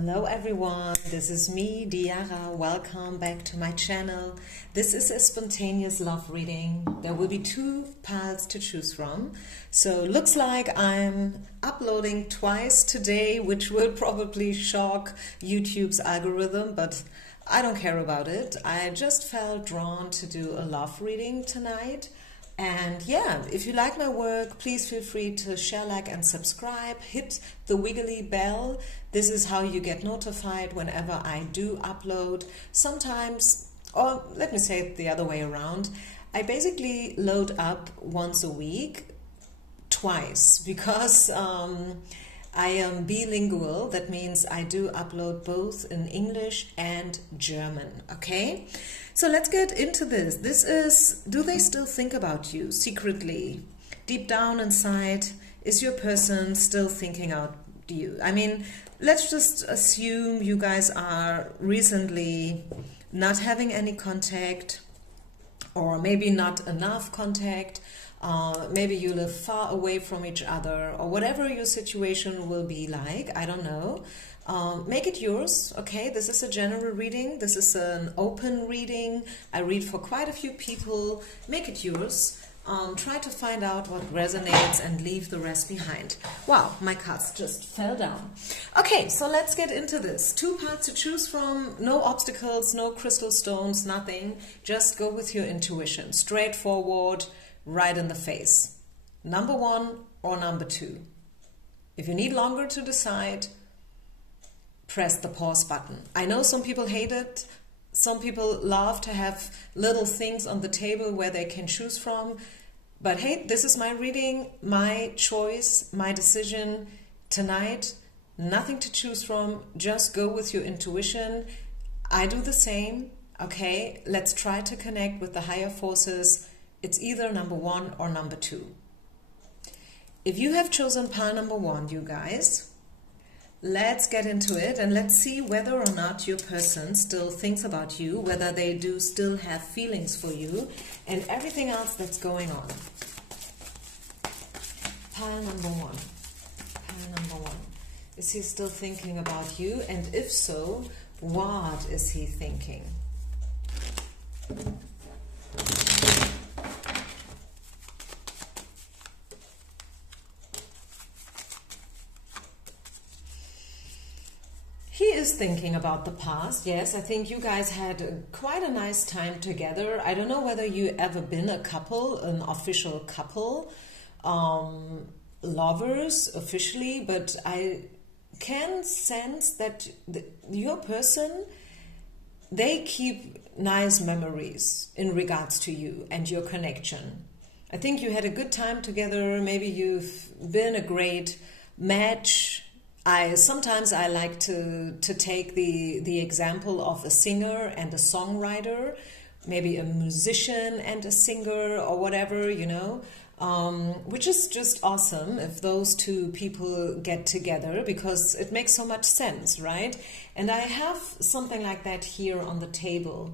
Hello everyone, this is me, Diara. Welcome back to my channel. This is a spontaneous love reading. There will be two paths to choose from. So looks like I'm uploading twice today, which will probably shock YouTube's algorithm, but I don't care about it. I just felt drawn to do a love reading tonight. And yeah, if you like my work, please feel free to share, like, and subscribe. Hit the wiggly bell. This is how you get notified whenever I do upload. Sometimes, or let me say it the other way around, I basically load up once a week, twice, because I am bilingual. That means I do upload both in English and German, okay? So let's get into this. This is, do they still think about you secretly? Deep down inside, is your person still thinking about you? I mean, let's just assume you guys are recently not having any contact, or maybe not enough contact. Maybe you live far away from each other, or whatever your situation will be like, I don't know. Make it yours, okay? This is a general reading. This is an open reading. I read for quite a few people. Make it yours. Try to find out what resonates and leave the rest behind. Wow, my cards just fell down. Okay, so let's get into this. Two parts to choose from. No obstacles, no crystal stones, nothing. Just go with your intuition. Straightforward, right in the face. Number one or number two. If you need longer to decide, press the pause button. I know some people hate it. Some people love to have little things on the table where they can choose from. But hey, this is my reading, my choice, my decision tonight. Nothing to choose from. Just go with your intuition. I do the same. Okay, let's try to connect with the higher forces. It's either number one or number two. If you have chosen pile number one, you guys, let's get into it and let's see whether or not your person still thinks about you, whether they do still have feelings for you, and everything else that's going on. Pile number one. Pile number one. Is he still thinking about you? And if so, what is he thinking? He is thinking about the past. Yes, I think you guys had quite a nice time together. I don't know whether you ever been a couple, an official couple, lovers officially, but I can sense that your person, they keep nice memories in regards to you and your connection. I think you had a good time together. Maybe you've been a great match. Sometimes I like to take the example of a singer and a songwriter, maybe a musician and a singer or whatever, you know, which is just awesome if those two people get together, because it makes so much sense, right? And I have something like that here on the table.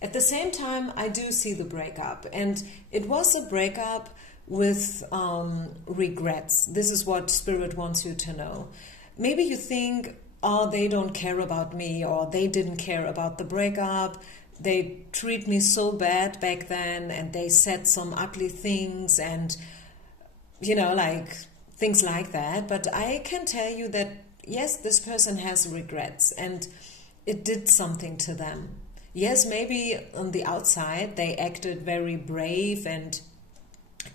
At the same time, I do see the breakup, and it was a breakup with regrets. This is what Spirit wants you to know. Maybe you think, oh, they don't care about me, or they didn't care about the breakup. They treat me so bad back then, and they said some ugly things, and, you know, like things like that. But I can tell you that, yes, this person has regrets, and it did something to them. Yes, maybe on the outside they acted very brave and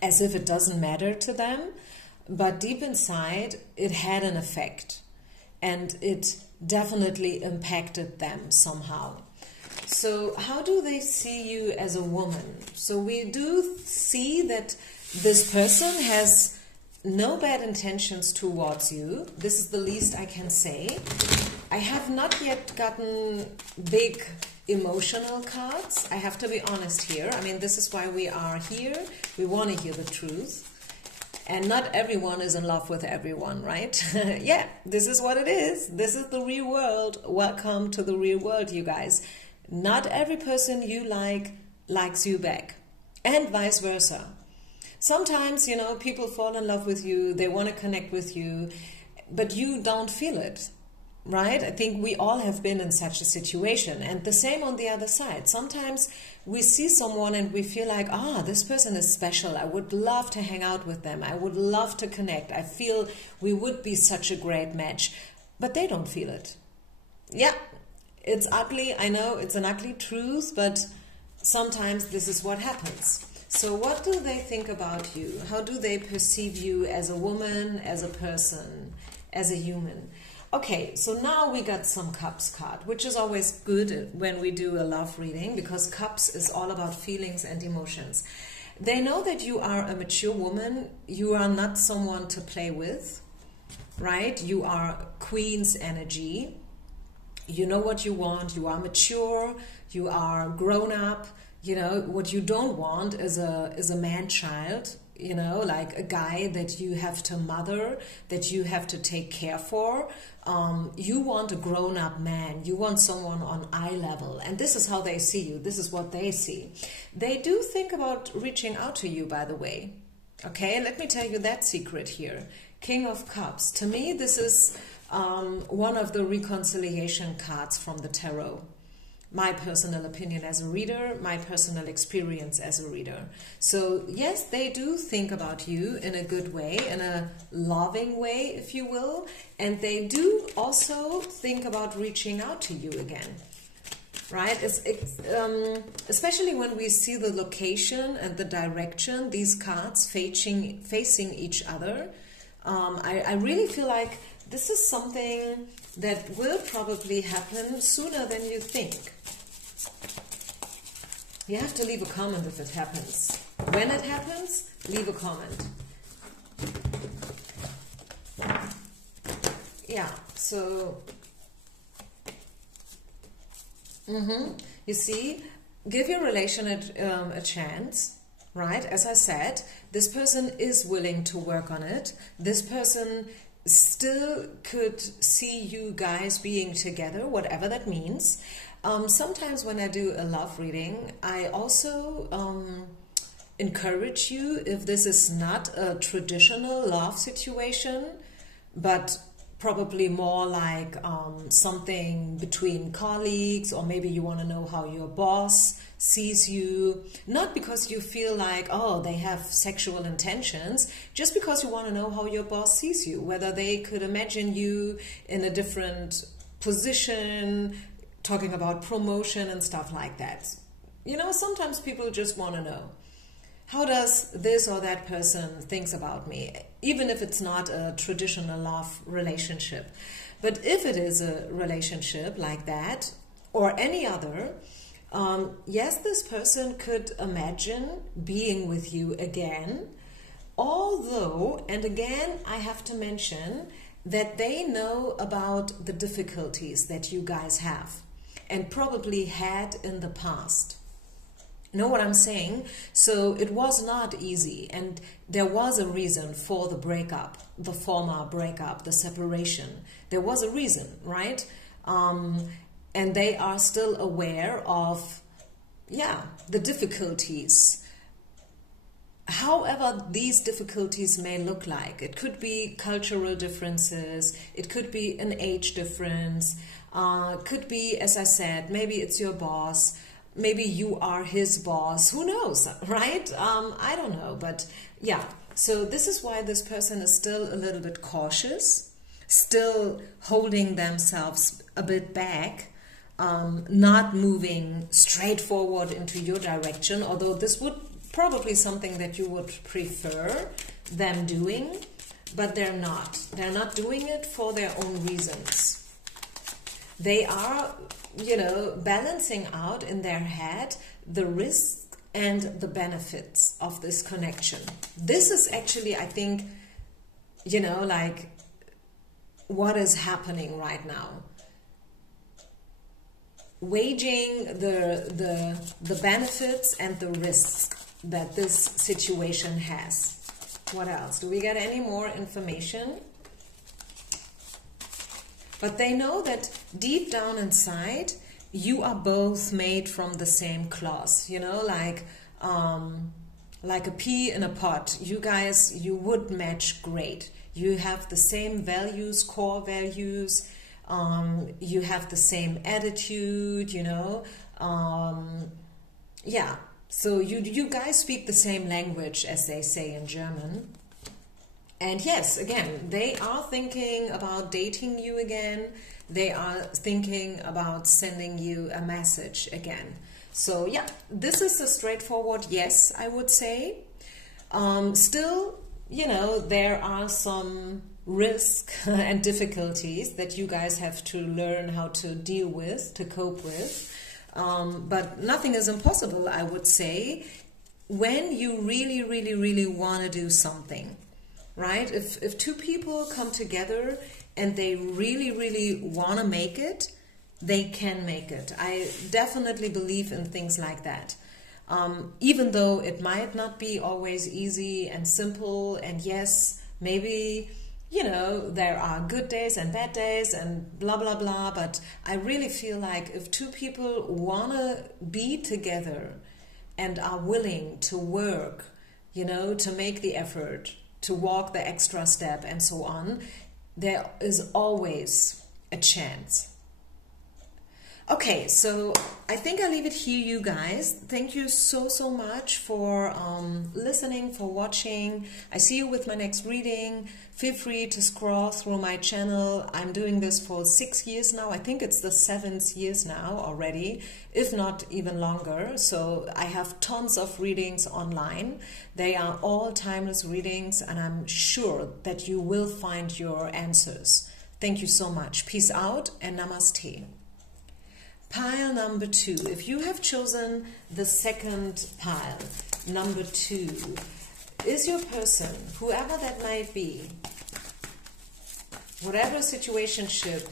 as if it doesn't matter to them. But deep inside, it had an effect, and it definitely impacted them somehow. So how do they see you as a woman? So we do see that this person has no bad intentions towards you. This is the least I can say. I have not yet gotten big emotional cards. I have to be honest here. I mean, this is why we are here. We want to hear the truth. And not everyone is in love with everyone, right? Yeah, this is what it is. This is the real world. Welcome to the real world, you guys. Not every person you like likes you back, and vice versa. Sometimes, you know, people fall in love with you, they want to connect with you, but you don't feel it. right? I think we all have been in such a situation. And the same on the other side. Sometimes we see someone and we feel like, this person is special. I would love to hang out with them. I would love to connect. I feel we would be such a great match. But they don't feel it. Yeah, it's ugly. I know it's an ugly truth, but sometimes this is what happens. So what do they think about you? How do they perceive you as a woman, as a person, as a human? Okay, so now we got some Cups card, which is always good when we do a love reading, because Cups is all about feelings and emotions. They know that you are a mature woman. You are not someone to play with, right? You are Queen's energy. You know what you want. You are mature. You are grown up. You know, what you don't want is a man-child, you know, like a guy that you have to mother, that you have to take care for. You want a grown-up man. You want someone on eye level. And this is how they see you. This is what they see. They do think about reaching out to you, by the way. Okay, let me tell you that secret here. King of Cups. To me, this is one of the reconciliation cards from the tarot. My personal opinion as a reader, my personal experience as a reader. So yes, they do think about you in a good way, in a loving way, if you will. And they do also think about reaching out to you again, right? Especially when we see the location and the direction, these cards facing each other. I really feel like this is something that will probably happen sooner than you think. You have to leave a comment if it happens. When it happens, leave a comment. Yeah, so you see, give your relation a chance, right? As I said, this person is willing to work on it. This person still could see you guys being together, whatever that means. Sometimes when I do a love reading, I also encourage you, if this is not a traditional love situation, but probably more like something between colleagues, or maybe you want to know how your boss sees you, not because you feel like, oh, they have sexual intentions, just because you want to know how your boss sees you, whether they could imagine you in a different position, talking about promotion and stuff like that. You know, sometimes people just want to know, how does this or that person thinks about me, even if it's not a traditional love relationship. But if it is a relationship like that, or any other, yes, this person could imagine being with you again, although, and again, I have to mention that they know about the difficulties that you guys have and probably had in the past. Know what I'm saying? So it was not easy, and there was a reason for the breakup, the former breakup, the separation. There was a reason, right? And they are still aware of, the difficulties. However these difficulties may look like. It could be cultural differences, it could be an age difference, could be, as I said, maybe it's your boss, maybe you are his boss, who knows, right? I don't know, but yeah. So this is why this person is still a little bit cautious, still holding themselves a bit back, not moving straight forward into your direction, although this would probably something that you would prefer them doing, but they're not. They're not doing it for their own reasons. They are, you know, balancing out in their head the risks and the benefits of this connection. This is actually, I think, you know, like what is happening right now. Waging the benefits and the risks that this situation has. What else? Do we get any more information? But they know that deep down inside, you are both made from the same cloth, you know, like a pea in a pot. You guys, you would match great. You have the same values, core values. you have the same attitude, you know. Yeah, so you guys speak the same language, as they say in German. And yes, again, they are thinking about dating you again. They are thinking about sending you a message again. So yeah, this is a straightforward yes, I would say. Still, you know, there are some risk and difficulties that you guys have to learn how to deal with, to cope with. But nothing is impossible, I would say, when you really, really, really want to do something, right? If two people come together and they really, really want to make it, they can make it. I definitely believe in things like that. Even though it might not be always easy and simple, and yes, maybe, you know, there are good days and bad days and blah, blah, blah, but I really feel like if two people want to be together and are willing to work, you know, to make the effort, to walk the extra step and so on, there is always a chance. Okay, so I think I'll leave it here, you guys. Thank you so, so much for listening, for watching. I see you with my next reading. Feel free to scroll through my channel. I'm doing this for 6 years now. I think it's the 7th year now already, if not even longer. So I have tons of readings online. They are all timeless readings, and I'm sure that you will find your answers. Thank you so much. Peace out and namaste. Pile number 2. If you have chosen the second pile, number 2, is your person, whoever that might be, whatever situationship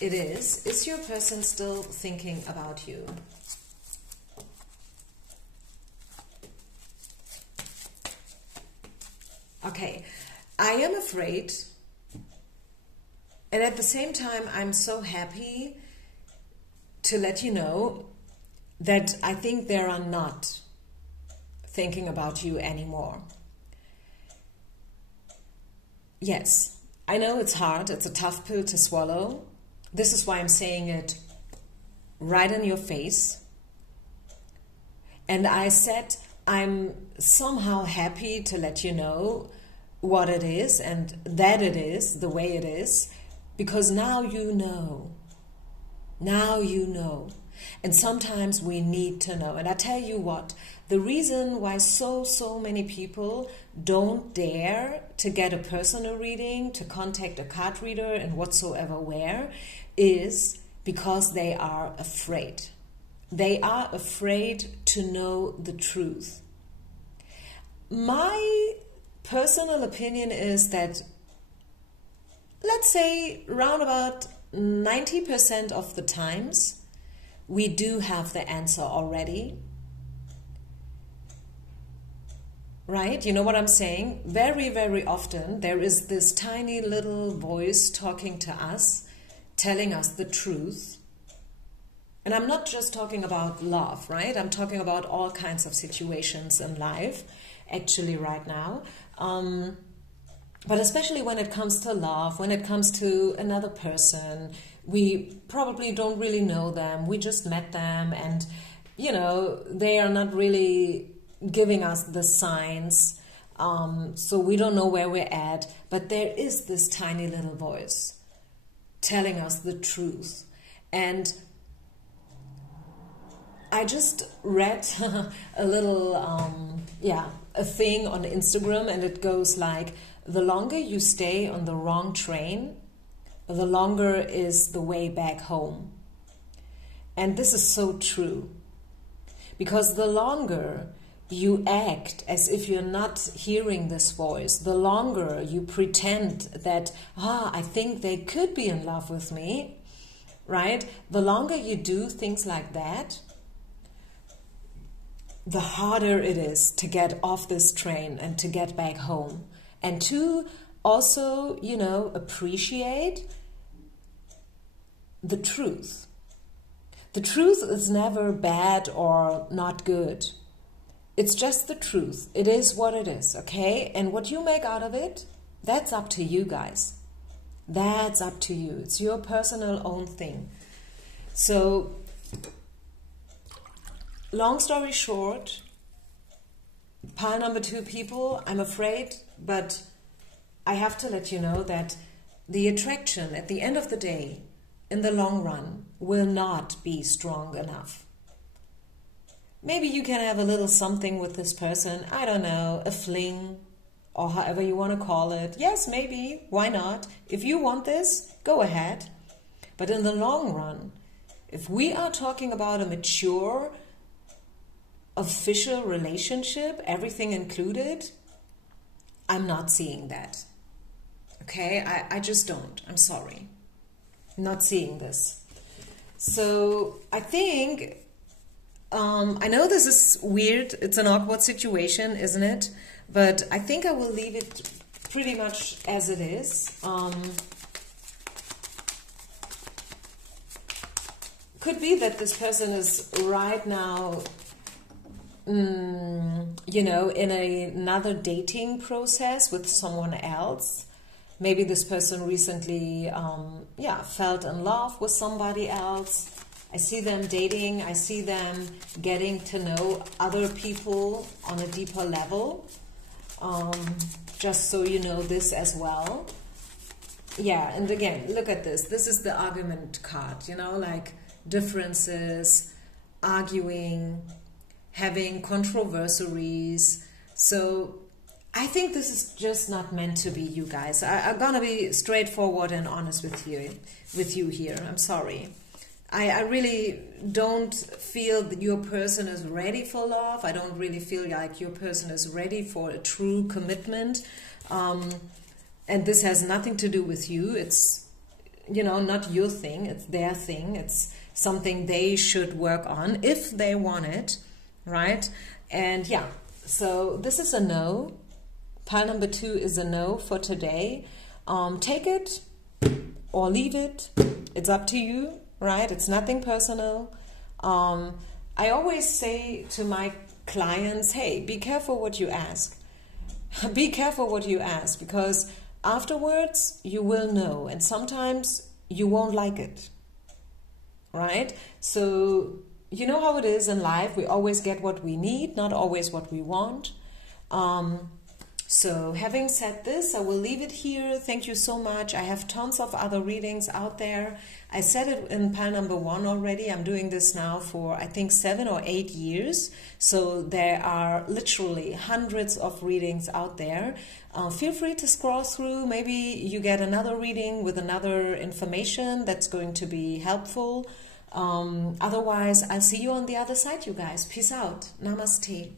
it is your person still thinking about you? Okay, I am afraid, and at the same time I'm so happy to let you know that I think they are not thinking about you anymore. Yes, I know it's hard, it's a tough pill to swallow. This is why I'm saying it right in your face. And I said I'm somehow happy to let you know what it is and that it is the way it is, because now you know. Now you know. And sometimes we need to know. And I tell you what, the reason why so many people don't dare to get a personal reading, to contact a card reader and whatsoever where, is because they are afraid. They are afraid to know the truth. My personal opinion is that, let's say, round about 90% of the times, we do have the answer already. Right? You know what I'm saying? Very, very often there is this tiny little voice talking to us, telling us the truth. And I'm not just talking about love, right? I'm talking about all kinds of situations in life, actually right now. But especially when it comes to love, when it comes to another person, we probably don't really know them. We just met them and, you know, they are not really giving us the signs. So we don't know where we're at. But there is this tiny little voice telling us the truth. And I just read a little, a thing on Instagram, and it goes like, the longer you stay on the wrong train, the longer is the way back home. And this is so true. Because the longer you act as if you're not hearing this voice, the longer you pretend that, I think they could be in love with me, right? The longer you do things like that, the harder it is to get off this train and to get back home. And to also, you know, appreciate the truth. The truth is never bad or not good. It's just the truth. It is what it is, okay? And what you make out of it, that's up to you guys. That's up to you. It's your personal own thing. So, long story short, pile number 2 people, I'm afraid, but I have to let you know that the attraction at the end of the day, in the long run, will not be strong enough. Maybe you can have a little something with this person, I don't know, a fling, or however you want to call it. Yes, maybe, why not? If you want this, go ahead. But in the long run, if we are talking about a mature, official relationship, everything included, I'm not seeing that. Okay, I just don't. I'm sorry. Not seeing this. So I think, I know this is weird. It's an awkward situation, isn't it? But I think I will leave it pretty much as it is. Could be that this person is right now, you know, in another dating process with someone else. Maybe this person recently, felt in love with somebody else. I see them dating. I see them getting to know other people on a deeper level. Just so you know this as well. Yeah, and again, look at this. This is the argument card, you know, like differences, arguing, having controversies. So I think this is just not meant to be, you guys. I'm gonna be straightforward and honest with you here. I'm sorry. I really don't feel that your person is ready for love. I don't really feel like your person is ready for a true commitment. And this has nothing to do with you. It's, you know, not your thing. It's their thing. It's something they should work on if they want it, right? And yeah, so this is a no. Pile number 2 is a no for today. Take it or leave it. It's up to you, right? It's nothing personal. I always say to my clients, hey, be careful what you ask. Be careful what you ask, because afterwards you will know, and sometimes you won't like it, right? So you know how it is in life. We always get what we need, not always what we want. So having said this, I will leave it here. Thank you so much. I have tons of other readings out there. I said it in pile number 1 already. I'm doing this now for, I think, 7 or 8 years. So there are literally hundreds of readings out there. Feel free to scroll through. Maybe you get another reading with another information that's going to be helpful. Otherwise, I'll see you on the other side, you guys. Peace out. Namaste.